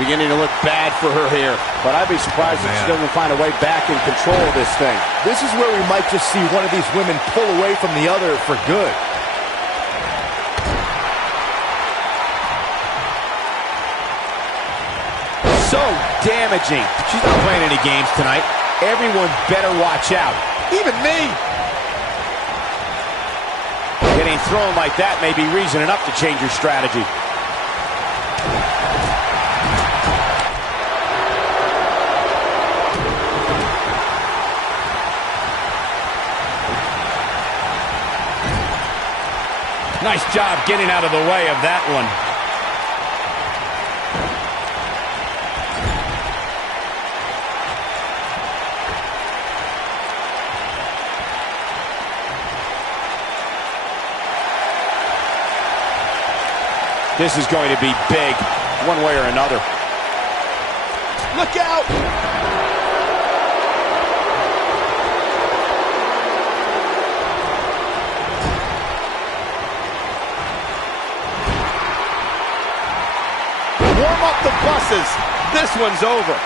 Beginning to look bad for her here. But I'd be surprised if she doesn't find a way back in control of this thing. This is where we might just see one of these women pull away from the other for good. So damaging. She's not playing any games tonight. Everyone better watch out. Even me. Getting thrown like that may be reason enough to change your strategy. Nice job getting out of the way of that one. This is going to be big, one way or another. Look out! Warm up the buses. This one's over.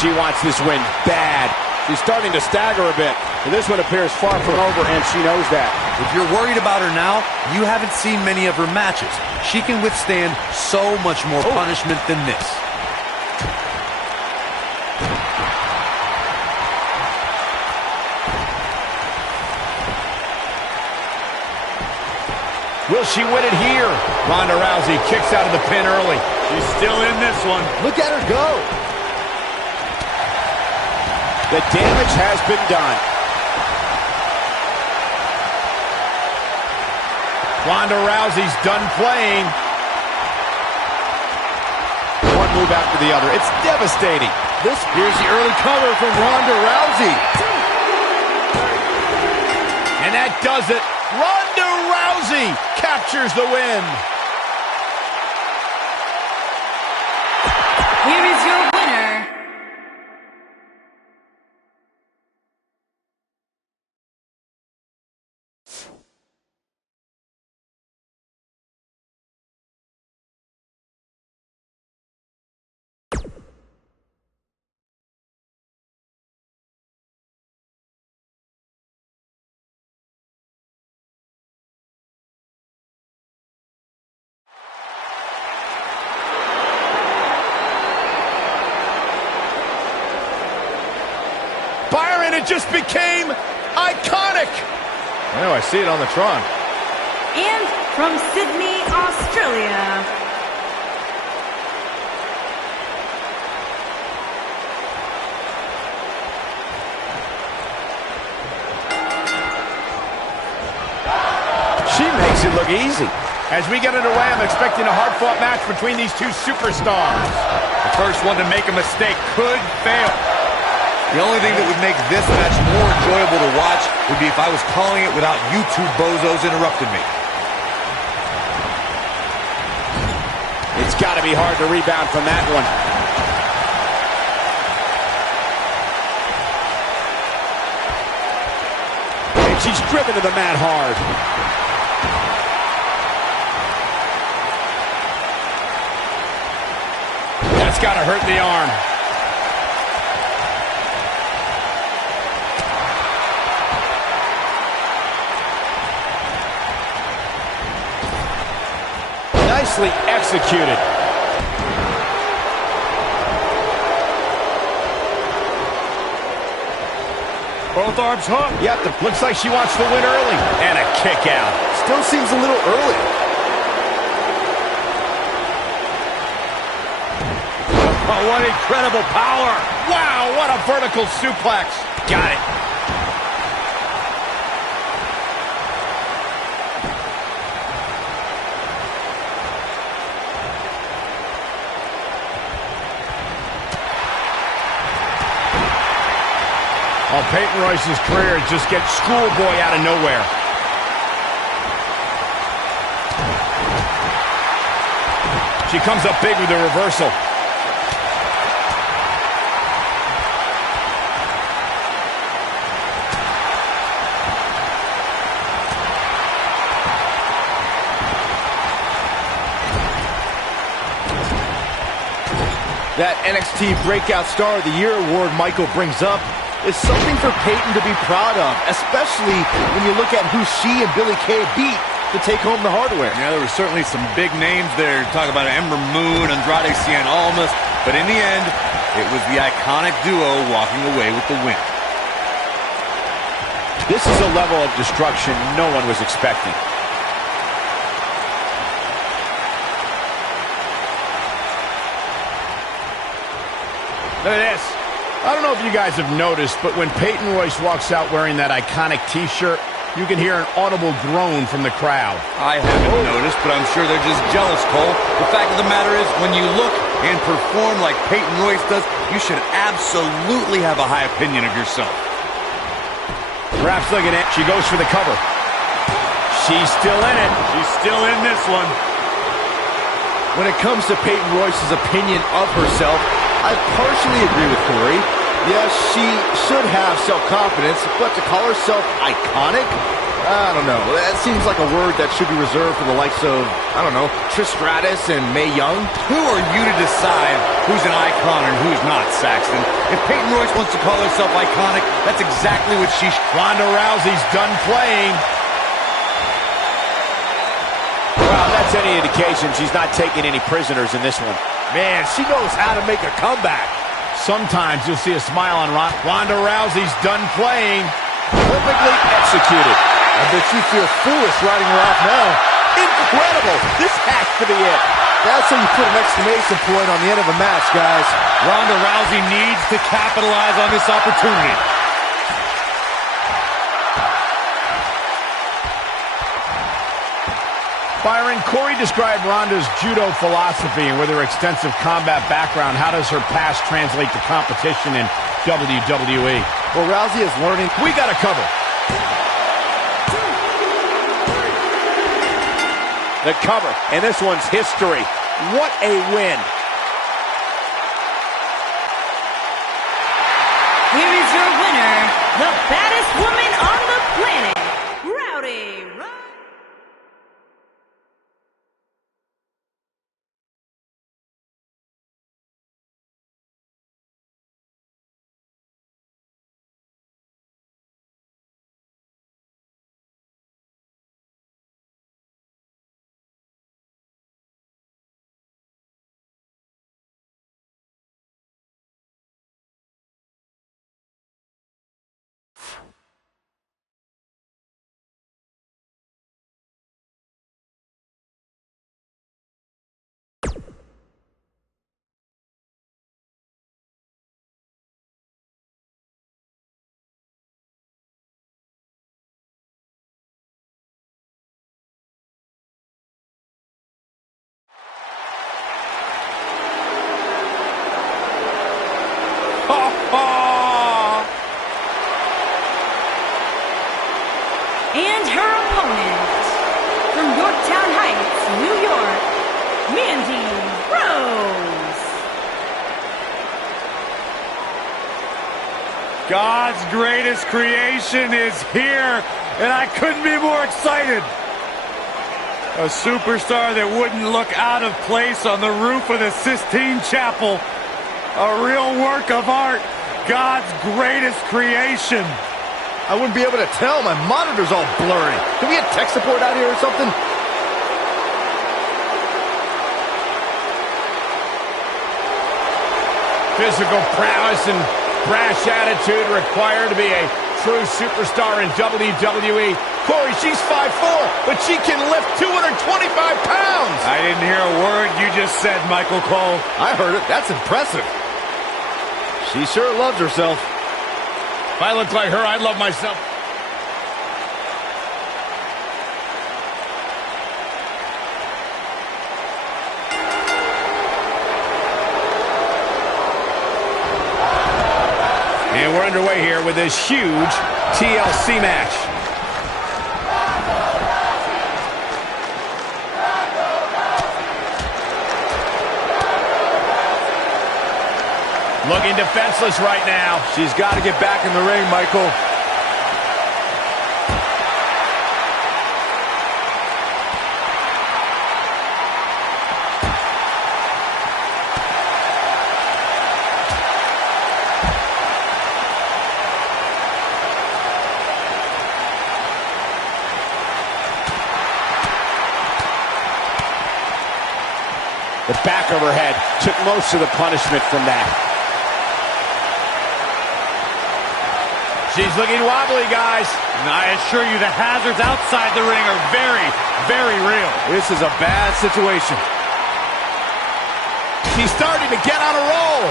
She wants this win bad. She's starting to stagger a bit. And this one appears far from over, and she knows that. If you're worried about her now, you haven't seen many of her matches. She can withstand so much more punishment than this. Will she win it here? Ronda Rousey kicks out of the pin early. She's still in this one. Look at her go. The damage has been done. Ronda Rousey's done playing. One move after the other. It's devastating. Here's the early cover from Ronda Rousey. And that does it. Ronda Rousey captures the win. Here is your winner. Byron, it just became iconic. I know, I see it on the Tron. And from Sydney, Australia, she makes it look easy. As we get underway, I'm expecting a hard-fought match between these two superstars. The first one to make a mistake could fail. The only thing that would make this match more enjoyable to watch would be if I was calling it without you two bozos interrupting me. It's got to be hard to rebound from that one. And she's driven to the mat hard. That's got to hurt the arm. Nicely executed. Both arms hooked. Yep, looks like she wants to win early. And a kick out. Still seems a little early. Oh, what incredible power. Wow, what a vertical suplex. Got it. Oh, Peyton Royce's career is just get schoolboy out of nowhere. She comes up big with a reversal. That NXT Breakout Star of the Year award Michael brings up is something for Peyton to be proud of, especially when you look at who she and Billie Kay beat to take home the hardware. Yeah, there were certainly some big names there. Talk about Ember Moon, Andrade Cien Almas, but in the end, it was the iconic duo walking away with the win. This is a level of destruction no one was expecting. Look at this. I don't know if you guys have noticed, but when Peyton Royce walks out wearing that iconic T-shirt, you can hear an audible groan from the crowd. I haven't noticed, but I'm sure they're just jealous, Cole. The fact of the matter is, when you look and perform like Peyton Royce does, you should absolutely have a high opinion of yourself. Perhaps looking at, she goes for the cover. She's still in it. She's still in this one. When it comes to Peyton Royce's opinion of herself, I partially agree with Corey. Yes, she should have self-confidence, but to call herself iconic? I don't know. That seems like a word that should be reserved for the likes of, I don't know, Trish Stratus and Mae Young. Who are you to decide who's an icon and who's not, Saxton? If Peyton Royce wants to call herself iconic, that's exactly what she should. Ronda Rousey's done playing. Well, that's any indication she's not taking any prisoners in this one. Man, she knows how to make a comeback. Sometimes you'll see a smile on Ronda Rousey's done playing. Perfectly executed. I bet you feel foolish writing her off now. Incredible! This has to be it. That's how you put an exclamation point on the end of a match, guys. Ronda Rousey needs to capitalize on this opportunity. Byron, Corey described Ronda's judo philosophy, and with her extensive combat background, how does her past translate to competition in WWE? Well, Rousey is learning. We got a cover. The cover, and this one's history. What a win. Here is your winner, the baddest woman on the planet, Rowdy Roddy. And her opponent, from Yorktown Heights, New York, Mandy Rose. God's greatest creation is here, and I couldn't be more excited. A superstar that wouldn't look out of place on the roof of the Sistine Chapel. A real work of art. God's greatest creation. I wouldn't be able to tell. My monitor's all blurry. Can we get tech support out here or something? Physical prowess and brash attitude required to be a true superstar in WWE. Corey, she's 5'4", but she can lift 225 pounds. I didn't hear a word you just said, Michael Cole. I heard it. That's impressive. She sure loves herself. If I looked like her, I'd love myself. And we're underway here with this huge TLC match. Looking defenseless right now. She's got to get back in the ring, Michael. The back of her head took most of the punishment from that. She's looking wobbly, guys. And I assure you, the hazards outside the ring are very, very real. This is a bad situation. She's starting to get on a roll.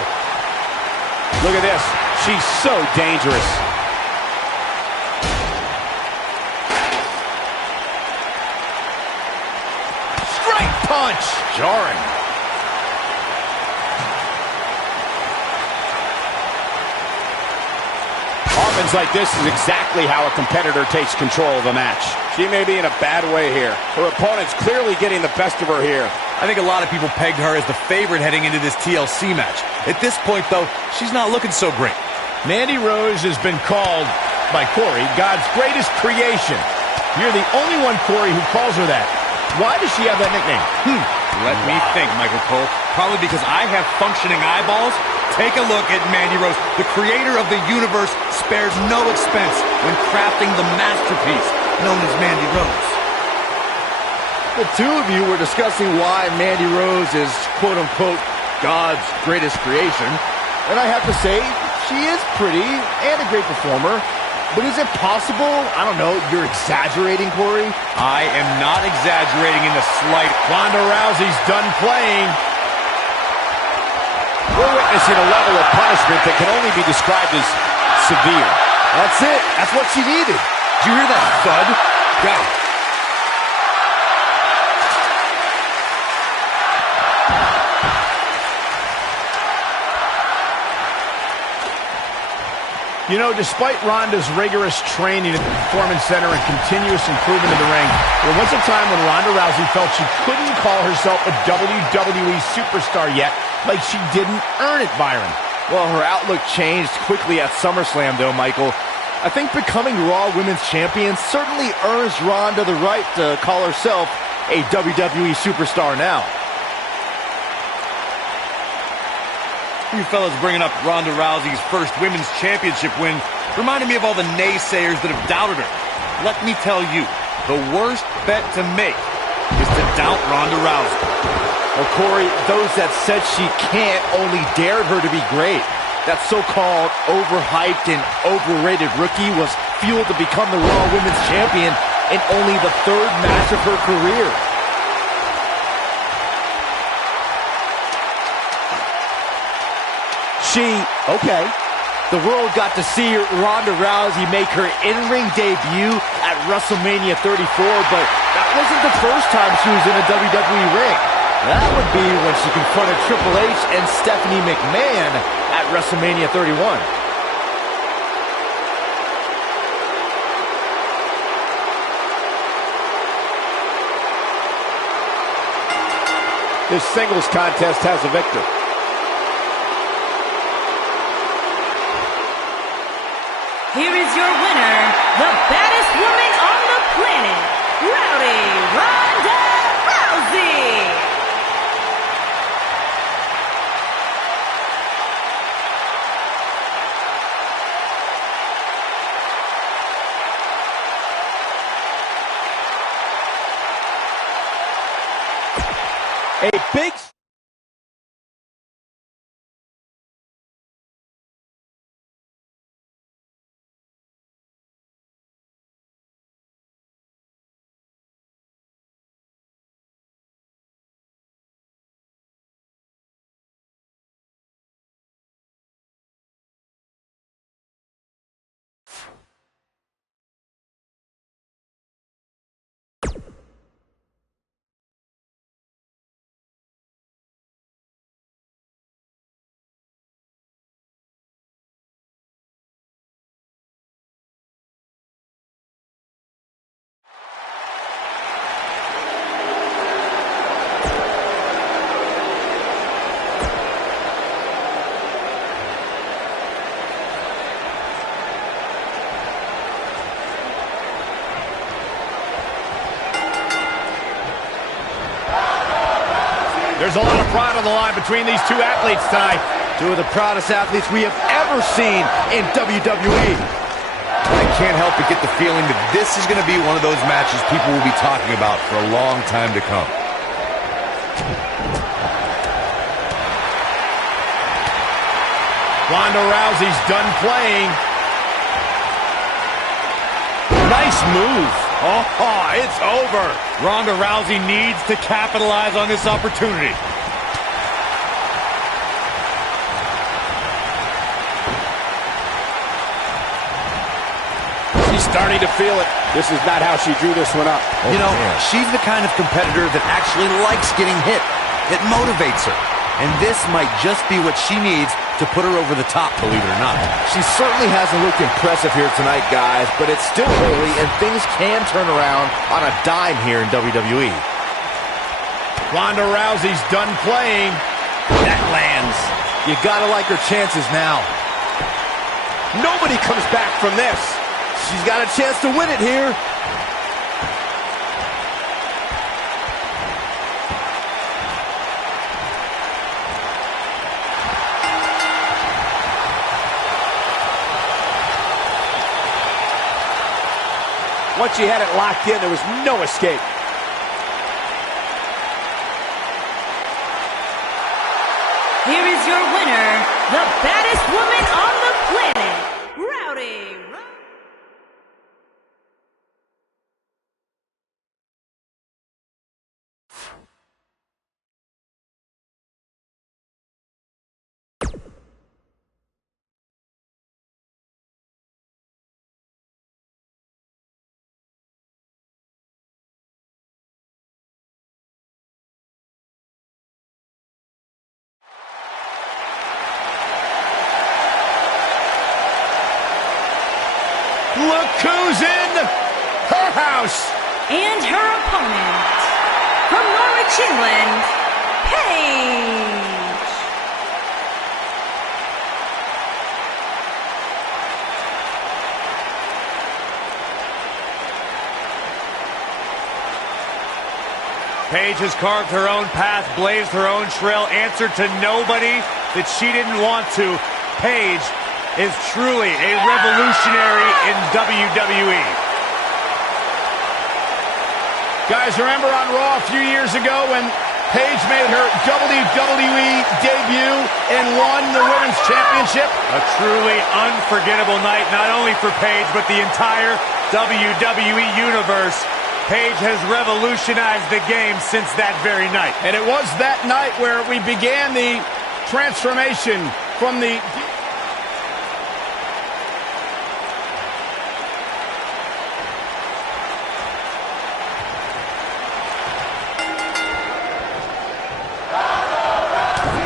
Look at this. She's so dangerous. Straight punch. Jarring. Offense like this is exactly how a competitor takes control of a match. She may be in a bad way here. Her opponent's clearly getting the best of her here. I think a lot of people pegged her as the favorite heading into this TLC match. At this point, though, she's not looking so great. Mandy Rose has been called by Corey God's greatest creation. You're the only one, Corey, who calls her that. Why does she have that nickname? Let me think, Michael Cole. Probably because I have functioning eyeballs. Take a look at Mandy Rose. The creator of the universe spared no expense when crafting the masterpiece known as Mandy Rose. The two of you were discussing why Mandy Rose is, quote-unquote, God's greatest creation. And I have to say, she is pretty and a great performer. But is it possible, I don't know, you're exaggerating, Corey? I am not exaggerating in the slight. Ronda Rousey's done playing. We're witnessing a level of punishment that can only be described as severe. That's it. That's what she needed. Did you hear that thud? Got it. You know, despite Ronda's rigorous training at the Performance Center and continuous improvement in the ring, there was a time when Ronda Rousey felt she couldn't call herself a WWE superstar yet, like she didn't earn it, Byron. Well, her outlook changed quickly at SummerSlam, though, Michael. I think becoming Raw Women's Champion certainly earns Ronda the right to call herself a WWE superstar now. You fellas bringing up Ronda Rousey's first women's championship win reminded me of all the naysayers that have doubted her. Let me tell you, the worst bet to make is to doubt Ronda Rousey. Well, Corey, those that said she can't only dared her to be great. That so-called overhyped and overrated rookie was fueled to become the Raw Women's Champion in only the third match of her career. Okay, the world got to see Ronda Rousey make her in-ring debut at WrestleMania 34, but that wasn't the first time she was in a WWE ring. That would be when she confronted Triple H and Stephanie McMahon at WrestleMania 31. This singles contest has a victor. Here is your winner, the baddest woman on the planet, Rowdy Ronda Rousey. A big... There's a lot of pride on the line between these two athletes tonight. Two of the proudest athletes we have ever seen in WWE. I can't help but get the feeling that this is going to be one of those matches people will be talking about for a long time to come. Ronda Rousey's done playing. Nice move. Oh, it's over. Ronda Rousey needs to capitalize on this opportunity. She's starting to feel it. This is not how she drew this one up. You know, she's the kind of competitor that actually likes getting hit. It motivates her. And this might just be what she needs to put her over the top, believe it or not. She certainly hasn't looked impressive here tonight, guys, but it's still early, and things can turn around on a dime here in WWE. Ronda Rousey's done playing. That lands. You gotta like her chances now. Nobody comes back from this. She's got a chance to win it here. Once she had it locked in, there was no escape. Here is your winner, the baddest woman on the planet, Rowdy. Look who's in her house. And her opponent, from Norwich, England, Paige. Paige has carved her own path, blazed her own trail, answered to nobody that she didn't want to. Paige is truly a revolutionary in WWE. Guys, remember on Raw a few years ago when Paige made her WWE debut and won the Women's Championship? A truly unforgettable night, not only for Paige, but the entire WWE Universe. Paige has revolutionized the game since that very night. And it was that night where we began the transformation from the...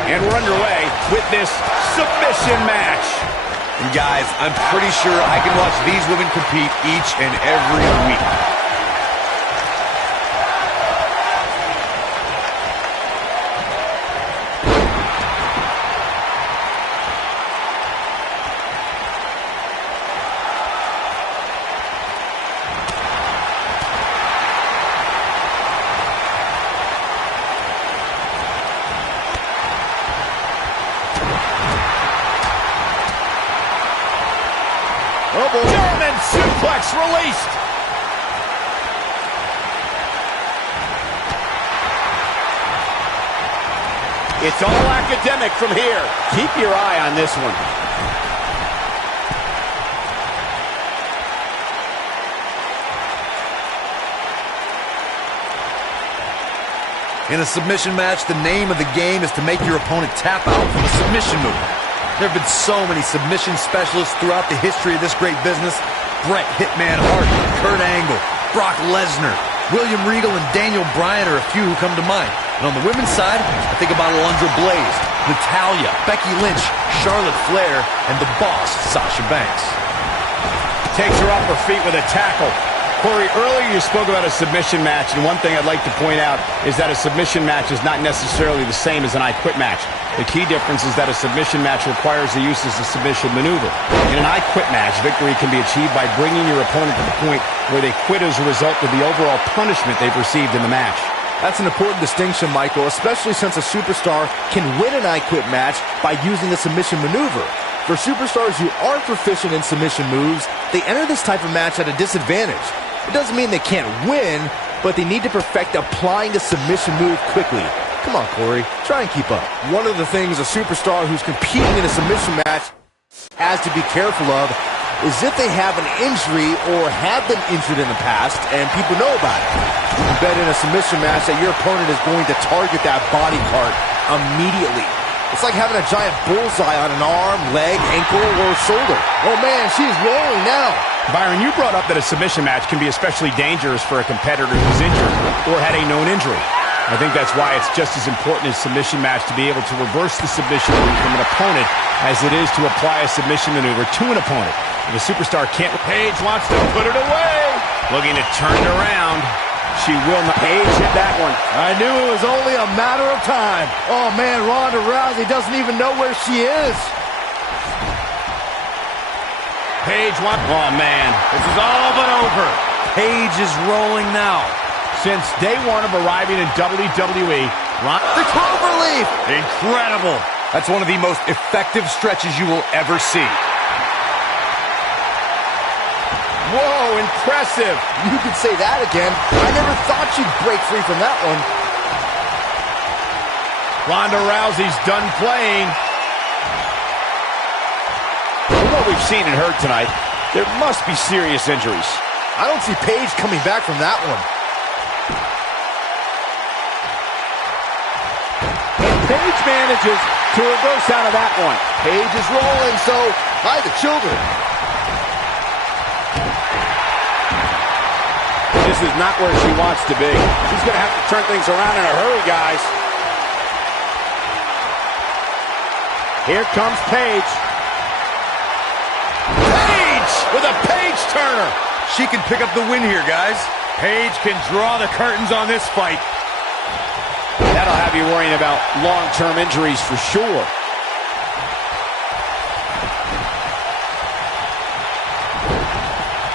And we're underway with this submission match. And guys, I'm pretty sure I can watch these women compete each and every week. German suplex released. It's all academic from here. Keep your eye on this one. In a submission match, the name of the game is to make your opponent tap out from a submission move. There have been so many submission specialists throughout the history of this great business. Bret Hitman Hart, Kurt Angle, Brock Lesnar, William Regal, and Daniel Bryan are a few who come to mind. And on the women's side, I think about Alundra Blaze, Natalya, Becky Lynch, Charlotte Flair, and the boss, Sasha Banks. Takes her off her feet with a tackle. Corey, earlier you spoke about a submission match, and one thing I'd like to point out is that a submission match is not necessarily the same as an I Quit match. The key difference is that a submission match requires the use of the submission maneuver. In an I Quit match, victory can be achieved by bringing your opponent to the point where they quit as a result of the overall punishment they've received in the match. That's an important distinction, Michael, especially since a superstar can win an I Quit match by using the submission maneuver. For superstars who aren't proficient in submission moves, they enter this type of match at a disadvantage. It doesn't mean they can't win, but they need to perfect applying the submission move quickly. Come on, Corey. Try and keep up. One of the things a superstar who's competing in a submission match has to be careful of is if they have an injury or have been injured in the past and people know about it. You can bet in a submission match that your opponent is going to target that body part immediately. It's like having a giant bullseye on an arm, leg, ankle, or shoulder. Oh man, she's rolling now. Byron, you brought up that a submission match can be especially dangerous for a competitor who's injured or had a known injury. I think that's why it's just as important as submission match to be able to reverse the submission move from an opponent as it is to apply a submission maneuver to an opponent. If a superstar can't... Paige wants to put it away. Looking to turn it around. She will not. Paige hit that one. I knew it was only a matter of time. Oh man, Ronda Rousey doesn't even know where she is. Paige wants... Oh man, This is all but over. Paige is rolling now. since day one of arriving in WWE, The cloverleaf! Incredible. That's one of the most effective stretches you will ever see. Whoa, impressive. You could say that again. I never thought she'd break free from that one. Ronda Rousey's done playing. From what we've seen and heard tonight, there must be serious injuries. I don't see Paige coming back from that one. And Paige manages to reverse out of that one. Paige is rolling, so hi the children. This is not where she wants to be. She's going to have to turn things around in a hurry, guys. Here comes Paige. Paige with a Paige turner. She can pick up the win here, guys. Paige can draw the curtains on this fight. That'll have you worrying about long-term injuries for sure.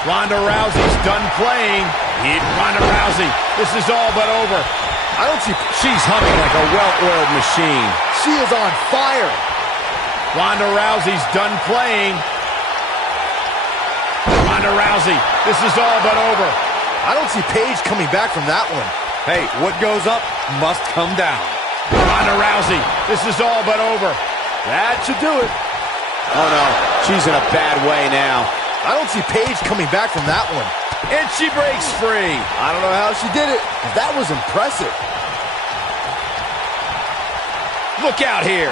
Ronda Rousey's done playing. Ronda Rousey, this is all but over. I don't see... She's humming like a well-oiled machine. She is on fire. Ronda Rousey's done playing. Ronda Rousey, this is all but over. I don't see Paige coming back from that one. Hey, what goes up must come down. Ronda Rousey, this is all but over. That should do it. Oh no, she's in a bad way now. I don't see Paige coming back from that one. And she breaks free. I don't know how she did it. That was impressive. Look out here.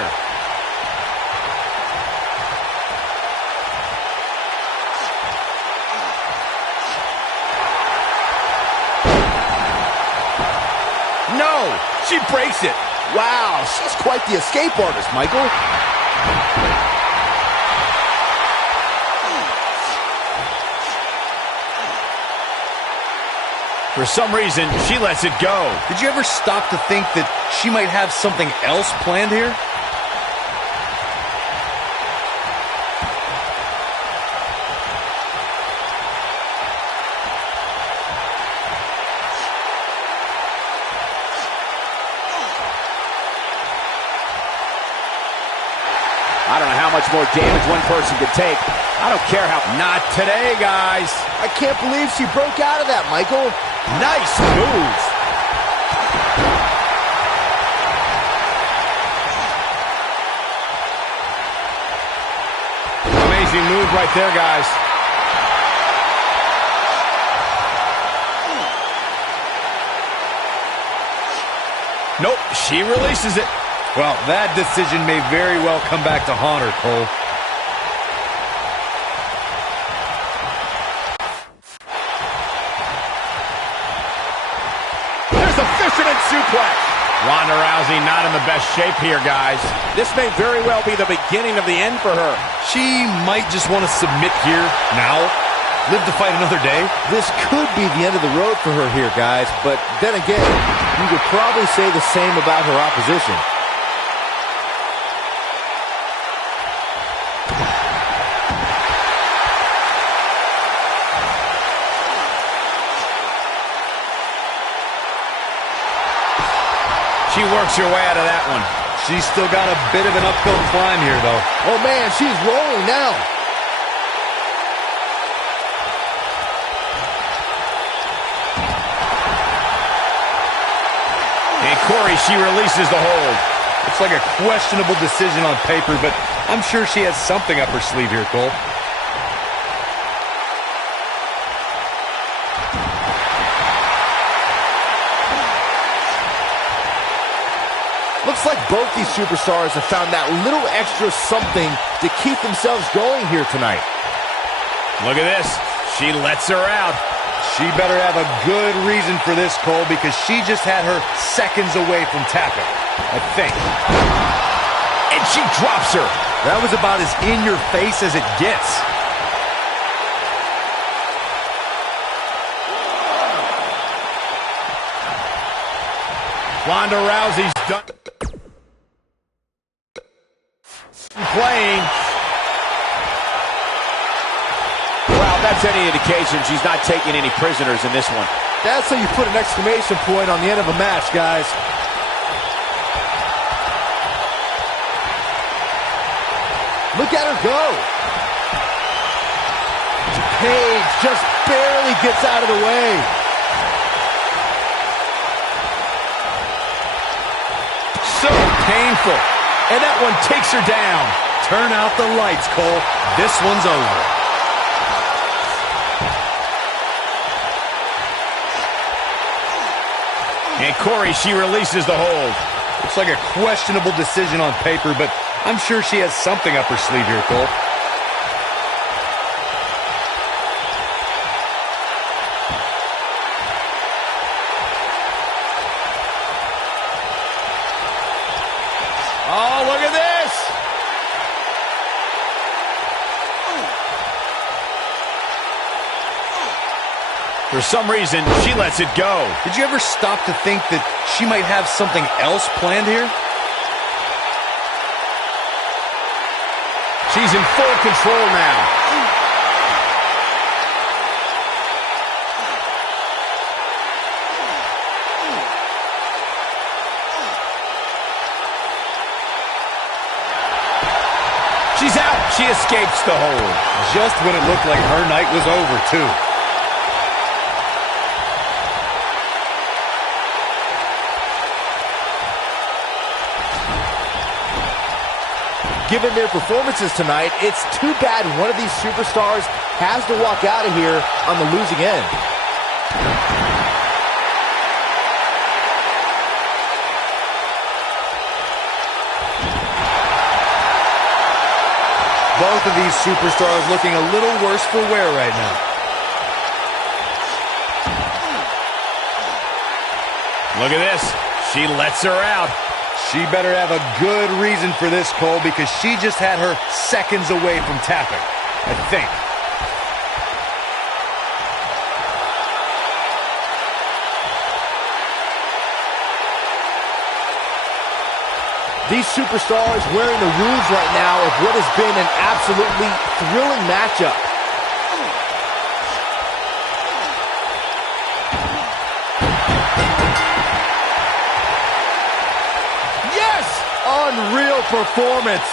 No, she breaks it. Wow, she's quite the escape artist, Michael. For some reason, she lets it go. Did you ever stop to think that she might have something else planned here? I don't know how much more damage one person could take. I don't care how... Not today, guys. I can't believe she broke out of that, Michael. Nice move. Amazing move right there, guys. Nope, she releases it. Well, that decision may very well come back to haunt her, Cole. There's a fisherman suplex. Ronda Rousey not in the best shape here, guys. This may very well be the beginning of the end for her. She might just want to submit here now. Live to fight another day. This could be the end of the road for her here, guys. But then again, you could probably say the same about her opposition. She works her way out of that one. She's still got a bit of an uphill climb here, though. Oh, man, she's rolling now. Corey, she releases the hold. It's like a questionable decision on paper, but I'm sure she has something up her sleeve here, Cole. Looks like both these superstars have found that little extra something to keep themselves going here tonight. Look at this. She lets her out. She better have a good reason for this, Cole, because she just had her seconds away from tapping, I think. And she drops her. That was about as in your face as it gets. Ronda Rousey's done playing. Well, that's any indication she's not taking any prisoners in this one. That's how you put an exclamation point on the end of a match, guys. Look at her go. Paige just barely gets out of the way. So painful. And that one takes her down. Turn out the lights, Cole. This one's over. And Corey, she releases the hold. It's like a questionable decision on paper, but I'm sure she has something up her sleeve here, Cole. Oh, look at this! For some reason, she lets it go. Did you ever stop to think that she might have something else planned here? She's in full control now. She's out. She escapes the hold. Just when it looked like her night was over, too. Given their performances tonight, it's too bad one of these superstars has to walk out of here on the losing end. Both of these superstars looking a little worse for wear right now. Look at this. She lets her out. She better have a good reason for this, Cole, because she just had her seconds away from tapping, I think. These superstars wearing the wounds right now of what has been an absolutely thrilling matchup. Yes! Unreal performance.